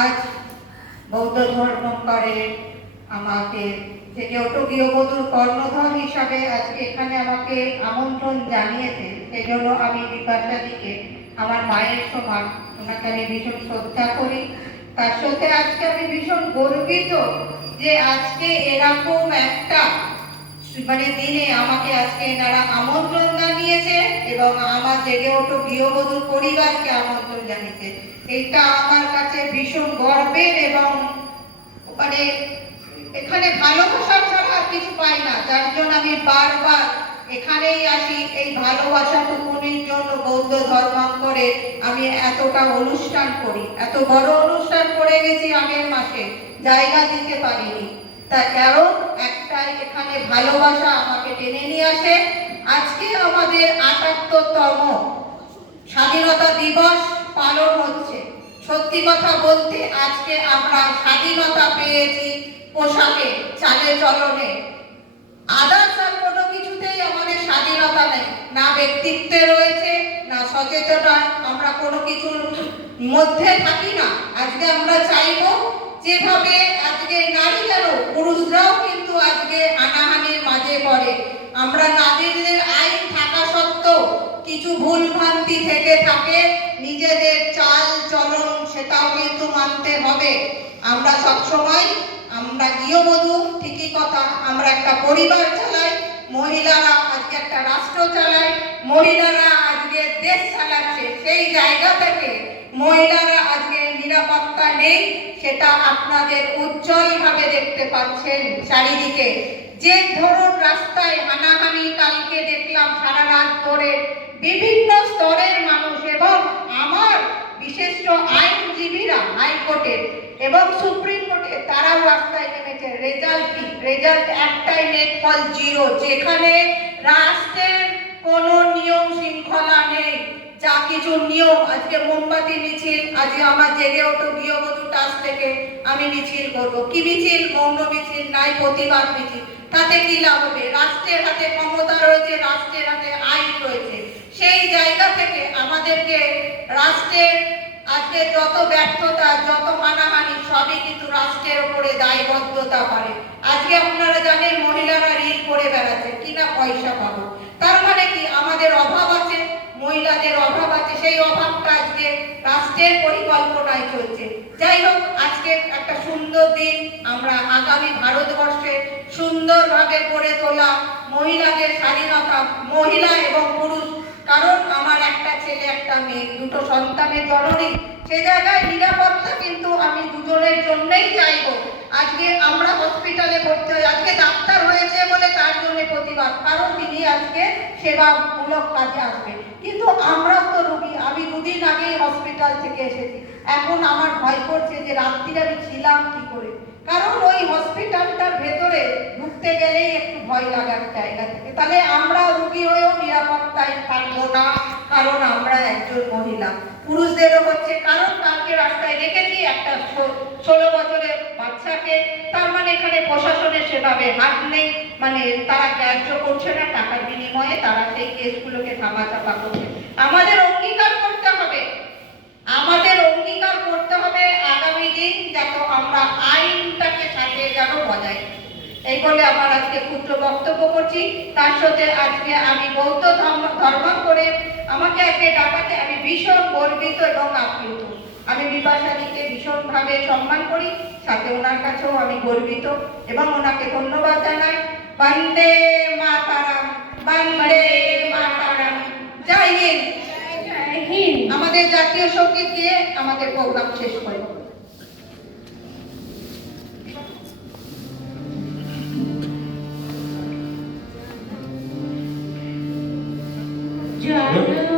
আজ বৌদ্ধ ধর্ম করে আমাকে থেকে ওটো গৃহবধূর কর্ণধর হিসাবে আজকে এখানে আমাকে আমন্ত্রণ জানিয়েছে। সেই জন্য আমি বিপাশাদিকে আমার মায়ের সমান ওনাকে আমি ভীষণ শ্রদ্ধা করি। তার সাথে আজকে আমি ভীষণ গর্বিত যে আজকে এরকম একটা দিনে আমাকে আজকে এনারা আমন্ত্রণ জানিয়েছে এবং আমার জেগে ওঠো গৃহবধূর পরিবারকে আমন্ত্রণ জানিয়েছে। এটা আমার কাছে ভীষণ গর্বের এবং এখানে ভালোবাসা ছাড়া কিছু পাই না, যার জন্য আমি বারবার এখানেই আসি। এই ভালোবাসাটুকুনির জন্য বৌদ্ধ ধর্মাঙ্করে আমি এতটা অনুষ্ঠান করি, এত বড় অনুষ্ঠান করে গেছি আগের মাসে, জায়গা দিতে পারিনি। তার কারণ একটাই, এখানে ভালোবাসা আমাকে টেনে নিয়ে আসে। আজকে আমাদের ৭৮তম স্বাধীনতা দিবস পালন হচ্ছে। সত্যি কথা বলতে আজকে আমরা স্বাধীনতা পেয়েছি পোশাকে, চালে চলনে, আদার্স আর কোনো কিছুতেই আমাদের স্বাধীনতা নেই, না ব্যক্তিত্বে রয়েছে, না সচেতনতা, আমরা কোনো কিছুর মধ্যে থাকি না। আজকে আমরা চাইবো যেভাবে আজকে নারী কেন পুরুষরাও কিন্তু আজকে হানাহানির মাঝে পড়ে, আমরা নারীদের আইন থাকা সত্ত্বেও কিছু ভুল ভ্রান্তি থেকে থাকে, নিজেদের চাল চলন সেটাও কিন্তু মানতে হবে। আমরা সবসময় আমরা গৃহবধূ, ঠিকই কথা, আমরা একটা পরিবার চালাই, মহিলারা আজকে একটা রাষ্ট্র চালায়, মহিলারা আজকে দেশ চালাচ্ছে। সেই জায়গা থেকে মহিলারা আজকে নিরাপত্তা নেই, সেটা আপনাদের উজ্জ্বলভাবে দেখতে পাচ্ছেন চারিদিকে। যে ধরুন রাস্তায় হানাহানি কালকে দেখলাম সারা রাত ধরে, বিভিন্ন স্তরের মানুষ এবং আমার বিশিষ্ট আইনজীবীরা হাইকোর্টের এবং সুপ্রিম কোর্টে তারাও রাস্তায় নেমেছে। রেজাল্ট কি? রেজাল্ট একটাই, নেট ফল 0। যেখানে রাষ্ট্রের কোনো নিয়ম শৃঙ্খলা নেই, যা কিছু নিয়ম, আজকে মোমবাতি মিছিল, আজকে আমার জেগে ওঠো গৃহবধূ ট্রাস্ট থেকে আমি মিছিল করবো। কি মিছিল? মৌন মিছিল, নাই প্রতিবাদ মিছিল। তাতে কি লাভ হবে? রাষ্ট্রের হাতে ক্ষমতা রয়েছে, রাষ্ট্রের হাতে আইন রয়েছে। সেই জায়গা থেকে আমাদেরকে রাষ্ট্রের আজকে যত ব্যর্থতা, যত হানাহানি, সবই কিন্তু রাষ্ট্রের উপরে দায়বদ্ধতা পারে। আজকে আপনারা জানেন মহিলারা রিল করে বেড়াচ্ছে কিনা পয়সা পাবো, তার মানে কি আমাদের অভাব আছে, মহিলাদের অভাব আছে। সেই অভাবটা আজকে রাষ্ট্রের পরিকল্পনায় চলছে। যাই হোক, আজকে একটা সুন্দর দিন, আমরা আগামী ভারতবর্ষে সুন্দরভাবে গড়ে তোলা মহিলাদের স্বাধীনতা, মহিলা এবং পুরুষ, কারণ আমার একটা ছেলে একটা মেয়ে, দুটো সন্তানের জননী, সে জায়গায় নিরাপত্তা কিন্তু আমি দুজনের জন্যই চাইবো। আজকে আমরা হসপিটালে ভর্তি হই, আজকে ডাক্তার হয়েছে বলে তার জন্য প্রতিবাদ, কারণ তিনি আজকে সেবামূলক কাজে আসবে, কিন্তু আমরাও তো রোগী। আমি দুদিন আগেই হসপিটাল থেকে এসেছি, এখন আমার ভয় করছে যে রাত্রিরে আমি ছিলাম কি করে, কারণ ওই হসপিটালটার ভেতরে ঢুকতে গেলেই একটু ভয় লাগার জায়গা থেকে। তাহলে আমরা রোগী হয়েও নিরাপত্তায় থাকবো না, কারণ আমরা একজন মহিলা। পুরুষদেরও হচ্ছে, কারণ কালকে রাস্তায় দেখেছি একটা 16 বছরের বাচ্চাকে, তার মানে এখানে প্রশাসনের সেভাবে হাত নেই, মানে তারা গ্রাহ্য করছে না, টাকার বিনিময়ে তারা সেই কেসগুলোকে ধামাচাপা করছে। আমাদের অঙ্গীকার করতে হবে, আমাদের অঙ্গীকার করতে হবে আগামী দিন যাতে আমরা আইনটাকে সাথে যেন বজায়। এই বলে আমার আজকে ক্ষুদ্র বক্তব্য করছি। তার সাথে আজকে আমি বৌদ্ধ ধর্ম করে আমাকে আজকে ডাকাতে আমি ভীষণ গর্বিত এবং আপ্লুত। আমি বিপাশাদিকে ভীষণভাবে সম্মান করি, সাথে ওনার কাছেও আমি গর্বিত এবং ওনাকে ধন্যবাদ জানাই। বন্দে মাতারাম, বন্দে মাতারাম, জয় হিন্দ। আমাদের জাতীয় সঙ্গীত দিয়ে আমাদের প্রোগ্রাম শেষ করে জয়